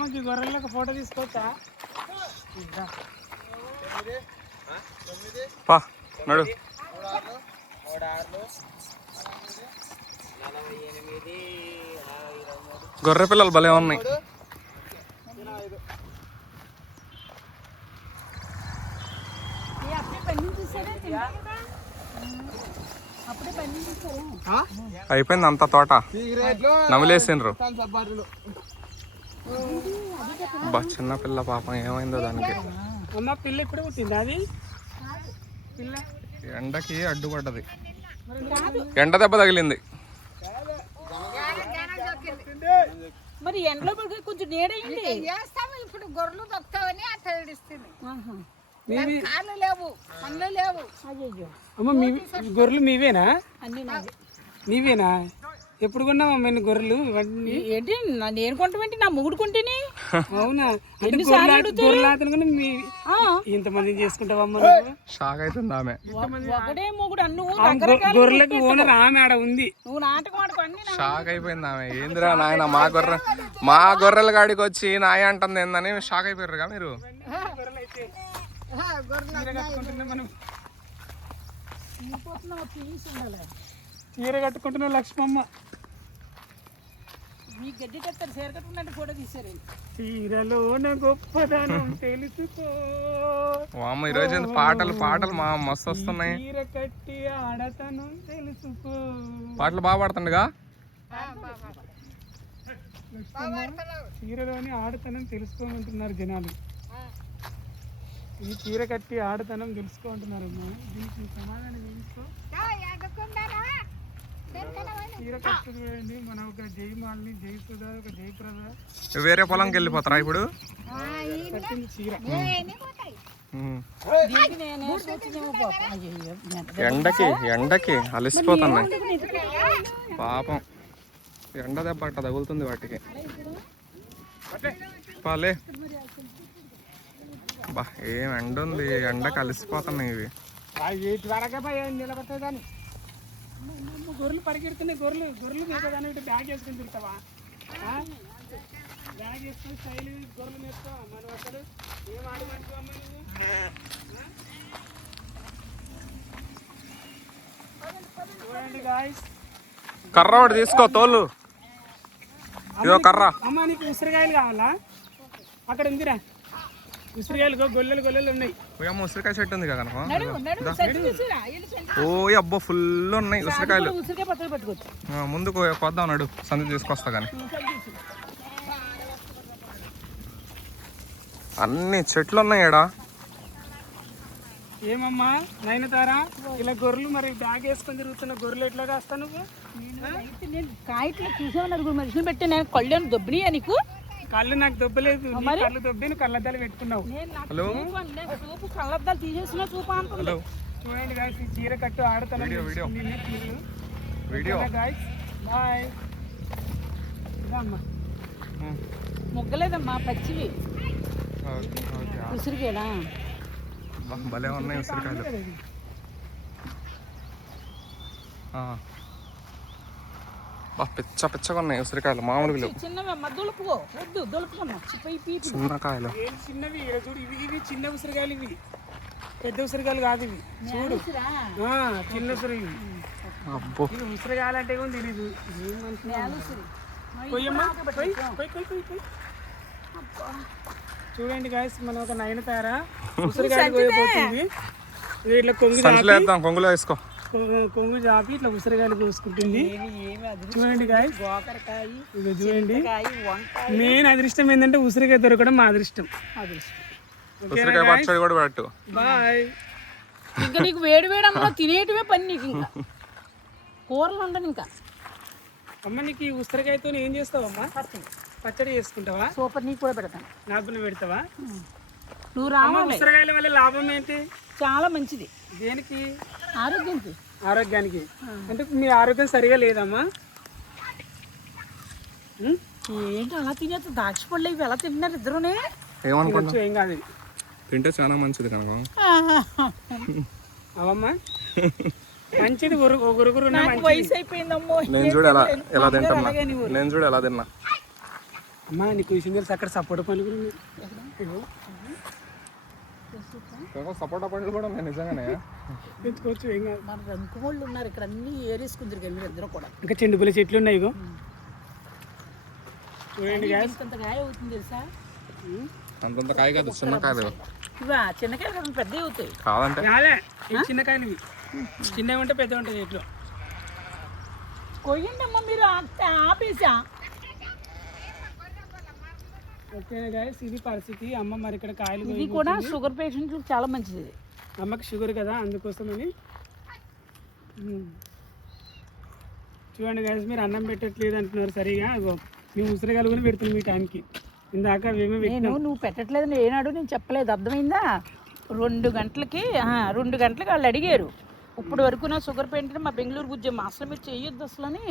మంచి గొర్రెలకు ఫోటో తీసుకోవచ్చా పా నడు. గొర్రె పిల్లలు భలే ఉన్నాయి. అయిపోయింది అంత తోట. నమిలేసిండ్రు. బా చిన్న పిల్ల పాపం ఏమైందో దానికి. అమ్మ పిల్ల ఇప్పుడే పుట్టింది? అది? పిల్ల ఎండకి అడ్డుపడ్డది. ఎండ దెబ్బ తగిలింది. మరి ఎండలో కొంచెం నీడయింది చేస్తాము ఇప్పుడు గొర్రెలు దొక్కుతావని అట్లా ఏడుస్తుంది. కాళ్ళు లేవు పనులు లేవు. అమ్మ మీ గొర్రెలు మీవేనా? అన్ని నీవేనా ఎప్పుడు కొన్నావా మేము గొర్రెలు ఇవన్నీ? ఏంటి? నా- నేను కొంటామేంటి నా మొగుడు కొంటేనే. అవునా? అంటే గొర్రెలు అడుగుతారు? గొర్రెలు అతను కూడా మీ ఆ, ఇంతమంది చేసుకుంటావమ్మా నువ్వు? షాక్ అవుతుంది ఆమె. ఒకడే మొగుడు అన్ను ఆ గొ- గొర్రెలకు ఓనర్ ఆమె ఆడ ఉంది. నువ్వు నాటకం ఆడుకో అన్ని నా- షాక్ అయిపోయింది ఆమె. ఏందిరా నాయన మా గొర్రె మా గొర్రెల గాడికి వచ్చి నాయ అంటుంది ఏందని షాక్ అయిపోయారుగా మీరు? కట్టుకుంటున్నా మనం ఉండాలి. చీర కట్టుకుంటున్నా లక్ష్మమ్మ. మీ గడ్డి తెస్తారు చీర కట్టుకున్నట్టు ఫోటో తీసారు చీరలోన గొప్పదనం తెలుసుకో. ఈరోజు ఏంది? పాటలు పాటలు మా మస్తు వస్తున్నాయి. చీర కట్టి ఆడతనం తెలుసుకో. పాటలు బాగా పాడుతుండగా? చీరలోని ఆడతనం తెలుసుకోమంటున్నారు జనాలు. ఈ చీర కట్టి ఆడతనం తెలుసుకోమంటున్నారు అమ్మా. దీనికి సమాధానం ఏంటో? వేరే పొలంకి వెళ్ళిపోతారా ఇప్పుడు? ఎండకి ఎండకి అలసిపోతున్నాయి. పాపం. ఎండ దెబ్బ అట్ట తగులుతుంది వాటికి. పాలే. బా ఏం ఎండ ఉంది ఎండకి అలసిపోతున్నాయి ఇవి వీటి వరకే భయ నిలబడతాయి కానీ గొర్రెలు పరిగెడుతున్నాయి గొర్రెలు గొర్రెలు మేపదాని ఇటు బ్యాగ్ వేసుకొని తిరుగుతావా? బ్యాగ్ వేసుకొని స్టైల్ గొర్రెలు మేపుతావా మనం అసలు ఏం ఆడమంటావు అమ్మ నువ్వు? చూడండి గాయస్ కర్ర ఒకటి తీసుకో తోలు. ఇదో కర్ర. అమ్మ నీకు ఉసిరికాయలు కావాలా? అక్కడ ఉందిరా. ఉసిరికాయలు గొల్లలు గొల్లలు ఉన్నాయి. ఏమో ఉసిరికాయ చెట్టు ఉంది కదా. ఓ అబ్బో ఫుల్ ఉన్నాయి ఉసిరికాయలు. ముందుకు కొద్దాం నడు సంది తీసుకొస్తా కానీ అన్ని చెట్లు ఉన్నాయి ఈడ ఏమమ్మా నయనతారా? ఇలా గొర్రెలు మరి బ్యాగ్ వేసుకొని తిరుగుతున్న గొర్రెలు ఎట్లా కాస్తా నువ్వు? అయితే నేను కాయట్లో చూసామని నలుగురు మనుషులు పెట్టి నేను కళ్ళని దొబ్బినియా నీకు? కళ్ళు నాకు దొబ్బలేదు. నీ కళ్ళు దొబ్బి నువ్వు కళ్ళద్దాలు పెట్టుకున్నావు. హలో? చూపు కళ్ళద్దాలు తీసేసిన చూపు హలో? చూడండి గాయస్ ఈ చీర కట్టు ఆడతాను వీడియో, గాయస్ బాయ్. ముగ్గలేదమ్మా పచ్చివి. ఉసిరికేనా? భలే ఉన్నాయి ఉసిరికాయలు ఆ. బా పిచ్చ పిచ్చగా ఉన్నాయి ఉసిరికాయలు మామూలుగా లేవు. చిన్న కాయలు ఏం చిన్నవి? ఇవి ఇవి చిన్న ఉసిరికాయలు ఇవి. పెద్ద ఉసిరికాయలు కాదు ఇవి. చూడు. చిన్న ఉసిరి ఇవి. అబ్బో. ఇది ఉసిరికాయలు అంటే కూడా తెలీదు ఏం మనుషులు? నేల ఉసిరి. పోయమ్మా పోయి పోయి పోయి పోయి పోయి. చూడండి గాయస్ మన ఒక నయనతార ఉసిరికాయలు ఇది ఇట్లా కొంగు కొంగులో వేసుకో. కొంగు చాపి ఇట్లా ఉసిరికాయలు కోసుకుంటుంది. ఏమి ఏమి అదృష్టం చూడండి గోకరకాయ ఇక చూడండి. కాయ మెయిన్ అదృష్టం ఏంటంటే ఉసిరికాయ దొరకడం మా అదృష్టం. అదృష్టం. ఉసిరికాయ పచ్చడి కూడా పెట్టు. బాయ్. ఇంకా నీకు వేడి వేడి అన్నంలో తినేటివే పని నీకు ఇంకా. కూరలు ఉండదు ఇంకా. అమ్మ నీకు ఈ ఉసిరికాయతో ఏం చేస్తావమ్మా? పచ్చడి. చేసుకుంటావా? సూపర్ నీకు కూడా పెడతాను. నాకు కూడా పెడతావా? నువ్వు అమ్మ రావాలి. ఉసిరికాయల వల్ల లాభం ఏంటి? చాలా మంచిది. దేనికి? ఆరోగ్యానికి. ఆరోగ్యానికి. అంటే మీ ఆరోగ్యం సరిగా లేదమ్మా? ఏంటి అలా తినేది? దాక్ష పళ్ళు ఇవి ఎలా తింటున్నారు ఇద్దరునే? ఏం కాదు. తింటే చాలా మంచిది కనుక అవమ్మా. మంచిది మంచిది. వయసు అయిపోయిందమ్మో. నేను చూడు ఎలా ఎలా తింటున్నా. అలాగే నువ్వు నేను చూడు ఎలా తిన్నా. అమ్మా నీకు విషయం తెలుసు అక్కడ సపోర్ట్ పనులు సపోటా పండ్లు కూడా ఉన్నాయి నిజంగానే. పెంచుకోవచ్చు ఏం కాదు. మన రంకుమోళ్ళు ఉన్నారు ఇక్కడ అన్ని ఏరేసుకుందరు కానీ మీరు ఇద్దరు కూడా. ఇంకా చెండుపల్లి చెట్లు ఉన్నాయి ఇగో. చూడండి గ్యాస్ ఇంత గాయ అవుతుంది తెలుసా? అంతంత కాయ కాదు చిన్న కాదు ఇవా చిన్నకాయలు కదా పెద్దవి అవుతాయి. కాదంటే? రాలే ఇవి చిన్న కాయలు ఇవి. చిన్నవి ఉంటే పెద్ద ఉంటాయి చెట్లు. కొయ్యండి అమ్మ మీరు ఆపేసా? ఓకేనా గాయస్ ఇది పరిస్థితి. అమ్మ మరి ఇక్కడ కాయలు ఇది కూడా షుగర్ పేషెంట్లకు చాలా మంచిది. అమ్మకి షుగర్ కదా అందుకోసమని. చూడండి గాయస్ మీరు అన్నం పెట్టట్లేదు అంటున్నారు సరిగా. మేము ఉసిరిగాలు కూడా పెడుతున్నాం మీ టైంకి ఇందాక నేను నువ్వు పెట్టట్లేదు ఏనాడు నేను చెప్పలేదు. అర్థమైందా? రెండు గంటలకి రెండు గంటలకి వాళ్ళు అడిగారు. ఇప్పుడు వరకు నా షుగర్ పెయింట్ మా బెంగళూరు బుజ్జమ్మ అసలు మీరు చెయ్యొద్దు అసలు అని.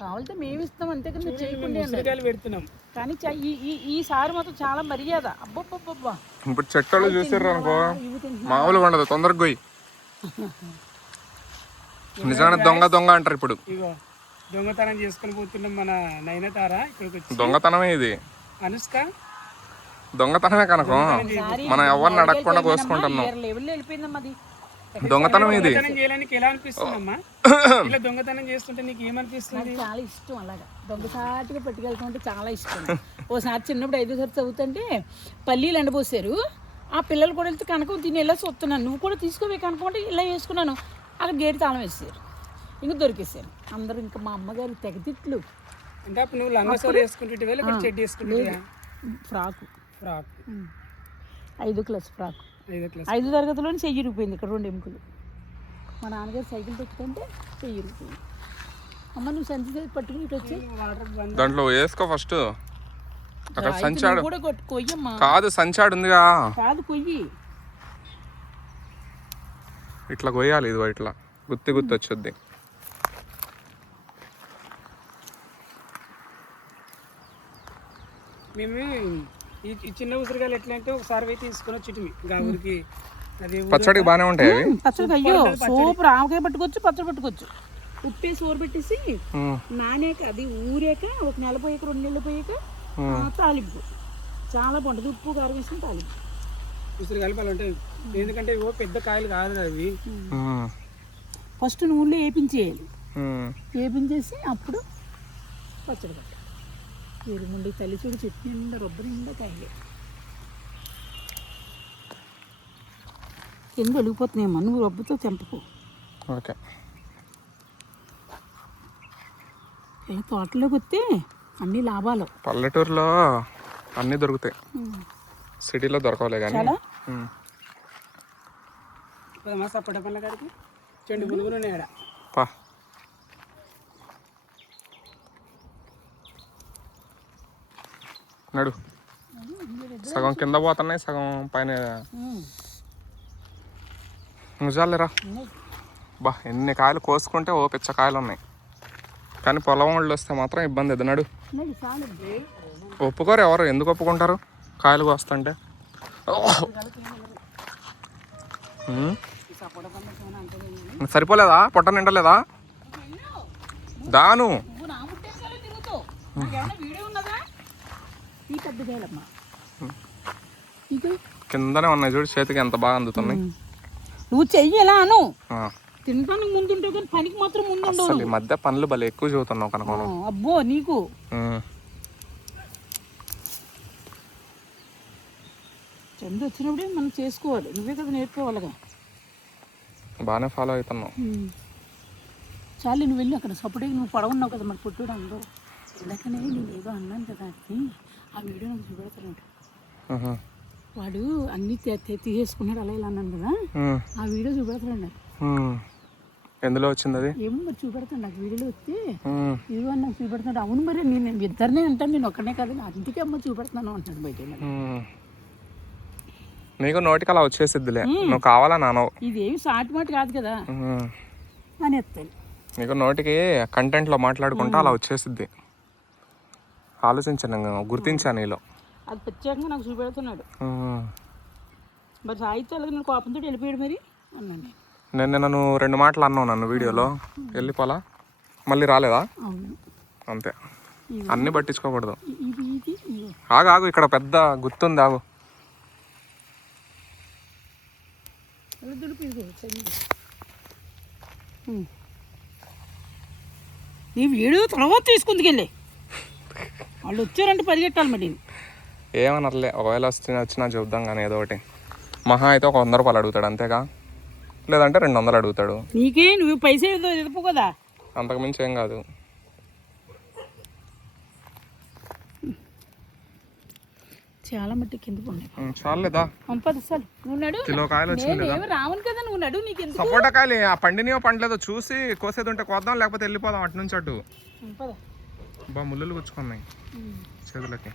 కావాలంటే మేము ఇస్తాం అంతే కదా మీరు చేయకుండా పెడుతున్నాం. కానీ ఈ ఈ ఈసారి మాత్రం చాలా మర్యాద. అబ్బబ్బబ్బబ్బా. ఇప్పుడు చెట్టోళ్ళు చూసారు అనుకో. మామూలుగా ఉండదు తొందరగా పోయి నిజంగానే దొంగ దొంగ అంటారు ఇప్పుడు. దొంగతనం చేసుకొని పోతున్నాం మన నయనతార ఇక్కడికి దొంగతనమే ఇది. అనుష్క? దొంగతనమే కనుక. మనం ఎవరిని అడగకుండా కోసుకుంటున్నాం. దొంగతనం ఇది. దొంగతనం చేయాలని ఎలా అనిపిస్తుందమ్మా? ఇలా దొంగతనం చేస్తుంటే నీకు ఏమనిపిస్తుంది? నాకు చాలా ఇష్టం అలాగా. దొంగసాటిగా పట్టుకెళ్తా ఉంటే చాలా ఇష్టం ఓసారి చిన్నప్పుడు ఐదో సారి చదువుతుంటే పల్లీలు ఎండబోసారు. ఆ పిల్లలు కూడా వెళ్తే కనకం తిని ఇలా చూస్తున్నాను. నువ్వు కూడా తీసుకోవే కనకం అంటే ఇలా వేసుకున్నాను. అక్కడ గేటు తాళం వేసారు. ఇంకా దొరికేసారు అందరూ ఇంకా మా అమ్మగారు తెగతిట్లు. అంటే అప్పుడు నువ్వు లంగా సోలు వేసుకుంటే చెడ్డి వేసుకుంటే ఫ్రాకు. ఫ్రాక్. ఐదో క్లాస్ ఫ్రాక్. ఐదో క్లాస్. ఐదు తరగతిలోనే చెయ్యి ఇరిగిపోయింది ఇక్కడ రెండు ఎముకలు. మా నాన్నగారు సైకిల్ తొక్కుతుంటే చెయ్యి ఇరిగిపోయింది. అమ్మ నువ్వు సంచి పట్టుకుని ఇటు వచ్చి. దాంట్లో వేసుకో ఫస్ట్ అక్కడ సంచాడు కూడా కొట్టు కొయ్యమ్మా. కాదు సంచాడు ఉందిగా. కాదు కొయ్యి. ఇట్లా కొయ్యాలి ఇది ఇట్లా. గుత్తి గుత్తి వచ్చొద్ది మేము ఈ చిన్న ఉసిరికాయలు ఎట్లా అంటే ఒకసారి పోయి తీసుకొని వచ్చిటిమి ఇంకా ఊరికి అది పచ్చడికి బాగానే ఉంటాయి పచ్చడి అయ్యో సూపర్. ఆవకాయ పట్టుకోవచ్చు పచ్చడి పట్టుకోవచ్చు. ఉప్పేసి ఊర పెట్టేసి నానాక అది ఊరాక ఒక నెల పోయాక రెండు నెలలు పోయాక తాలింపు. చాలా బాగుంటుంది. ఉప్పు కారం వేసుకుని తాలింపు. ఉసిరికాయలు పళ్ళు ఉంటాయి. ఎందుకంటే ఇవో పెద్ద కాయలు కాదు కదా అవి ఫస్ట్ నూనెలో వేపించేయాలి. వేపించేసి అప్పుడు పచ్చడి ఎరుముండి తల్లి చూడు చెట్టు నిండా రొబ్బ నిండా కాయలే. కింద వెలిగిపోతున్నాయమ్మా నువ్వు రొబ్బతో తెంపకు. ఓకే. ఏ తోటలోకి వస్తే అన్ని లాభాలు. పల్లెటూరులో అన్నీ దొరుకుతాయి. సిటీలో దొరకవలే కానీ చెండు పులుగులు ఉన్నాయి ఆడ పా నడు. సగం కింద పోతున్నాయి సగం పైన. నిజాలేరా బా ఎన్ని కాయలు కోసుకుంటే ఓ పిచ్చ కాయలు ఉన్నాయి. కానీ పొలం వాళ్ళు వస్తే మాత్రం ఇబ్బంది ఇది నడు. ఒప్పుకోరు ఎవరు ఎందుకు ఒప్పుకుంటారు? కాయలు కోస్తుంటే. సరిపోలేదా? పొట్ట నిండలేదా? దాను నువ్వు నా ముట్టేసాలో తిరుగుతావు నాకేమైనా వీడియో ఉన్నదా ఈ పెద్ద కిందనే ఉన్నాయి చూడు చేతికి ఎంత బాగా అందుతున్నాయి. నువ్వు చెయ్యి ఎలా అను. తినడానికి ముందుంటావు కానీ పనికి మాత్రం ముందు అసలు ఈ మధ్య పనులు భలే ఎక్కువ చదువుతున్నావు కనుక అబ్బో నీకు. చందు వచ్చినప్పుడే మనం చేసుకోవాలి. నువ్వే కదా నేర్చుకోవాలిగా. బాగానే ఫాలో అవుతున్నావు. చాలు నువ్వు వెళ్ళి అక్కడ సపోర్ట్గా నువ్వు పడవున్నావు కదా మరి పుట్టుడు అందరూ. ఇందాకనే నేను ఏదో అన్నాను కదా అని ఆ వీడియో నాకు చూపెడతాను ఉహు. వాడు అన్నీ తీసేసుకున్నాడు అలా ఇలా అన్నాను కదా. ఆ. వీడియో చూపెడతాడు. ఎందులో వచ్చింది అది? ఏమో మరి చూపెడతాను నాకు వీడియోలో వస్తే. ఇదిగో అని నాకు చూపెడతాడు. అవును మరి నేను ఇద్దరినే అంటాను నేను ఒక్కనే కాదు అందుకే అమ్మ చూపెడతాను అంటాడు బయట. నీకు నోటికి అలా వచ్చేసిద్దిలే. నువ్వు కావాలా నానో ఇదేమి సాటి మాట కాదు కదా. అని ఎత్తాను నీకు నోటికి కంటెంట్లో మాట్లాడుకుంటా అలా వచ్చేసిద్ది. ఆలోచించాను గుర్తించాను నీలో. అది ప్రత్యేకంగా నాకు చూపెడుతున్నాడు. మరి సాహిత్యం అలాగే నేను కోపంతో వెళ్ళిపోయాడు మరి? నేను. నేను నిన్న రెండు మాటలు అన్నావు నన్ను వీడియోలో. వెళ్ళిపోలా మళ్ళీ రాలేదా? అంతే. అన్నీ పట్టించుకోకూడదు. ఆగు ఆగు ఇక్కడ పెద్ద గుర్తుంది ఆగు. ఈ వీడియో తర్వాత తీసుకుందుకెళ్ళి. వాళ్ళు వచ్చారంటే పరిగెట్టాలి మరి. ఏమనర్లే ఒకవేళ వచ్చినా వచ్చినా చూద్దాం కానీ ఏదో ఒకటి. మహా అయితే ఒక వంద రూపాయలు అడుగుతాడు అంతేగా? లేదంటే రెండు వందలు అడుగుతాడు. నీకే నువ్వు పైసా ఏదో ఎదుపు కదా. అంతకుమించి ఏం కాదు. చాలా మట్టి కింద చాలేదా పంపదు అసలు నువ్వు నడు. కిలో కాయలు వచ్చింది రావను కదా నువ్వు నడు నీకు ఎందుకు? సపోటా కాయలు ఆ పండినయో పండలేదో చూసి కోసేది ఉంటే కోద్దాం లేకపోతే వెళ్ళిపోదాం అటు నుంచి అటు. బా ముళ్ళు గుచ్చుకున్నాయి. చేతులకి.